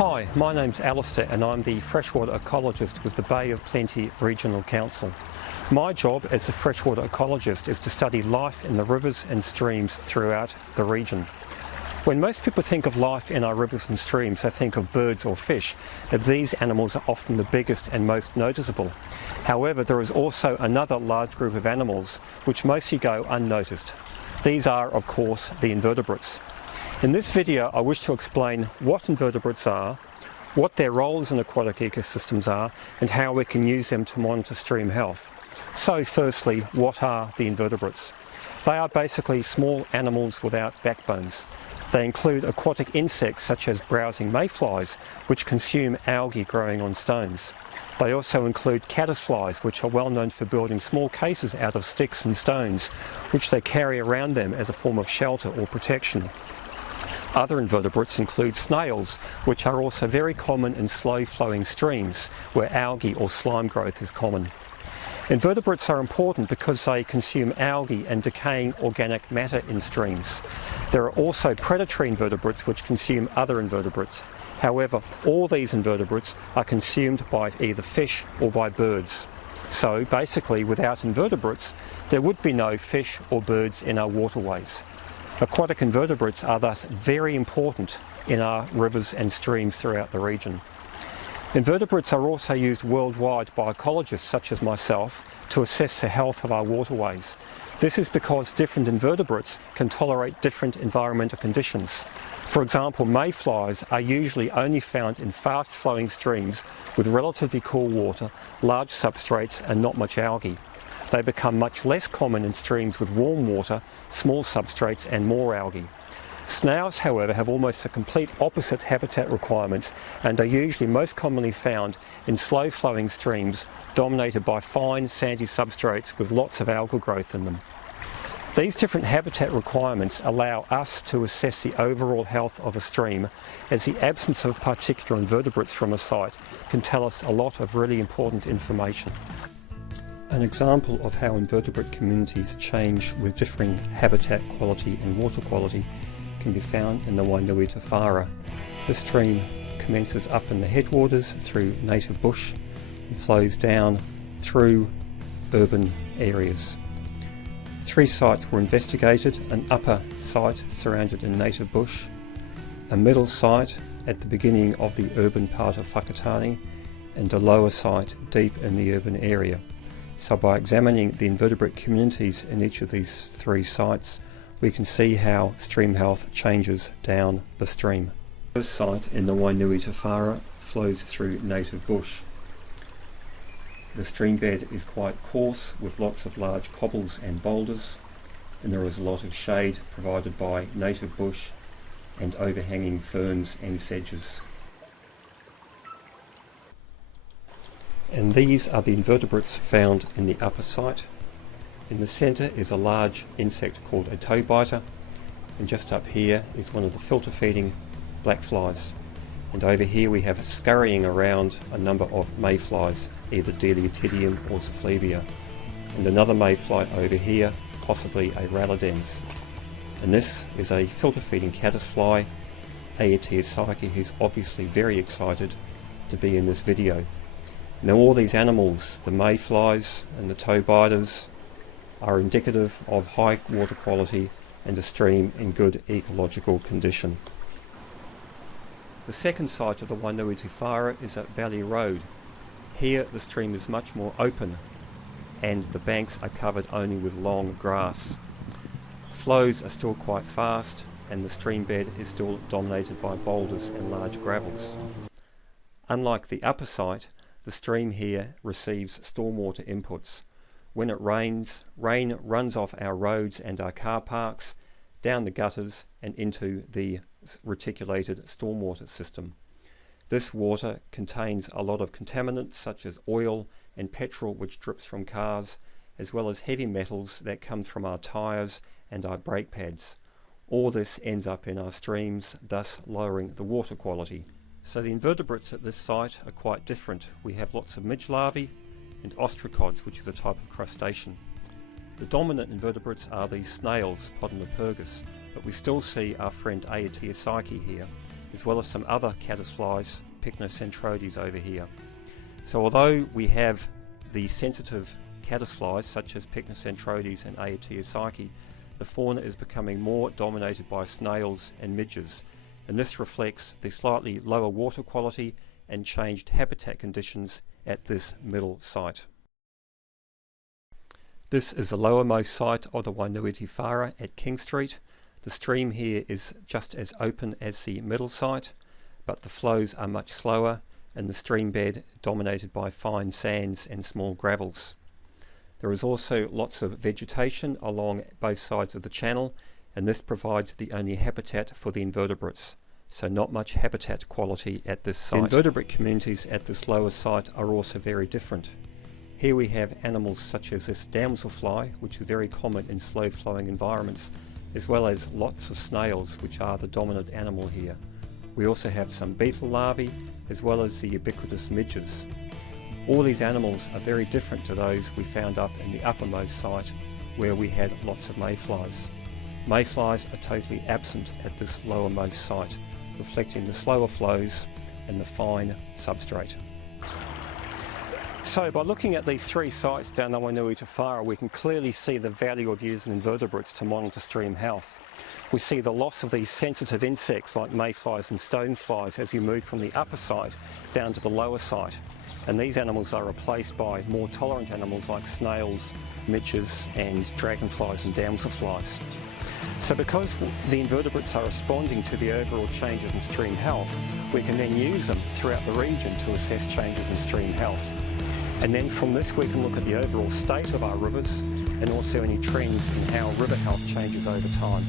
Hi, my name's Alistair and I'm the freshwater ecologist with the Bay of Plenty Regional Council. My job as a freshwater ecologist is to study life in the rivers and streams throughout the region. When most people think of life in our rivers and streams, they think of birds or fish, and these animals are often the biggest and most noticeable. However, there is also another large group of animals which mostly go unnoticed. These are, of course, the invertebrates. In this video, I wish to explain what invertebrates are, what their roles in aquatic ecosystems are, and how we can use them to monitor stream health. So firstly, what are the invertebrates? They are basically small animals without backbones. They include aquatic insects such as browsing mayflies, which consume algae growing on stones. They also include caddisflies, which are well known for building small cases out of sticks and stones, which they carry around them as a form of shelter or protection. Other invertebrates include snails, which are also very common in slow-flowing streams, where algae or slime growth is common. Invertebrates are important because they consume algae and decaying organic matter in streams. There are also predatory invertebrates which consume other invertebrates. However, all these invertebrates are consumed by either fish or by birds. So basically, without invertebrates, there would be no fish or birds in our waterways. Aquatic invertebrates are thus very important in our rivers and streams throughout the region. Invertebrates are also used worldwide by ecologists such as myself to assess the health of our waterways. This is because different invertebrates can tolerate different environmental conditions. For example, mayflies are usually only found in fast-flowing streams with relatively cool water, large substrates and not much algae. They become much less common in streams with warm water, small substrates and more algae. Snails, however, have almost the complete opposite habitat requirements and are usually most commonly found in slow-flowing streams dominated by fine sandy substrates with lots of algal growth in them. These different habitat requirements allow us to assess the overall health of a stream, as the absence of particular invertebrates from a site can tell us a lot of really important information. An example of how invertebrate communities change with differing habitat quality and water quality can be found in the Untitled. This stream commences up in the headwaters through native bush and flows down through urban areas. 3 sites were investigated: an upper site surrounded in native bush, a middle site at the beginning of the urban part of Whakatane, and a lower site deep in the urban area. So by examining the invertebrate communities in each of these 3 sites, we can see how stream health changes down the stream. This site in the Untitled flows through native bush. The stream bed is quite coarse with lots of large cobbles and boulders, and there is a lot of shade provided by native bush and overhanging ferns and sedges. And these are the invertebrates found in the upper site. In the centre is a large insect called a toe biter, and just up here is one of the filter feeding black flies. And over here we have scurrying around a number of mayflies, either Deleotidium or Zophlebia, and another mayfly over here, possibly a Rallodens. And this is a filter feeding caddisfly, Aetia psyche, who's obviously very excited to be in this video. Now all these animals, the mayflies and the toe biters, are indicative of high water quality and a stream in good ecological condition. The second site of the Untitled is at Valley Road. Here the stream is much more open and the banks are covered only with long grass. Flows are still quite fast and the stream bed is still dominated by boulders and large gravels. Unlike the upper site, the stream here receives stormwater inputs. When it rains, rain runs off our roads and our car parks, down the gutters and into the reticulated stormwater system. This water contains a lot of contaminants such as oil and petrol which drips from cars, as well as heavy metals that come from our tyres and our brake pads. All this ends up in our streams, thus lowering the water quality. So the invertebrates at this site are quite different. We have lots of midge larvae and ostracods, which is a type of crustacean. The dominant invertebrates are these snails, Podonopurgus, but we still see our friend Aetia psyche here, as well as some other caddisflies, Pycnocentrodes over here. So although we have the sensitive caddisflies such as Pycnocentrodes and Aetiopsyche, the fauna is becoming more dominated by snails and midges, and this reflects the slightly lower water quality and changed habitat conditions at this middle site. This is the lowermost site of the Wainuioti-Whara at King Street. The stream here is just as open as the middle site, but the flows are much slower and the stream bed dominated by fine sands and small gravels. There is also lots of vegetation along both sides of the channel, and this provides the only habitat for the invertebrates, so not much habitat quality at this site. The invertebrate communities at this lower site are also very different. Here we have animals such as this damselfly, which is very common in slow flowing environments, as well as lots of snails, which are the dominant animal here. We also have some beetle larvae, as well as the ubiquitous midges. All these animals are very different to those we found up in the uppermost site, where we had lots of mayflies. Mayflies are totally absent at this lowermost site, reflecting the slower flows and the fine substrate. So by looking at these three sites down the Wainuioti-Whara, we can clearly see the value of using invertebrates to monitor stream health. We see the loss of these sensitive insects like mayflies and stoneflies as you move from the upper site down to the lower site. And these animals are replaced by more tolerant animals like snails, midges and dragonflies and damselflies. So because the invertebrates are responding to the overall changes in stream health, we can then use them throughout the region to assess changes in stream health. And then from this we can look at the overall state of our rivers and also any trends in how river health changes over time.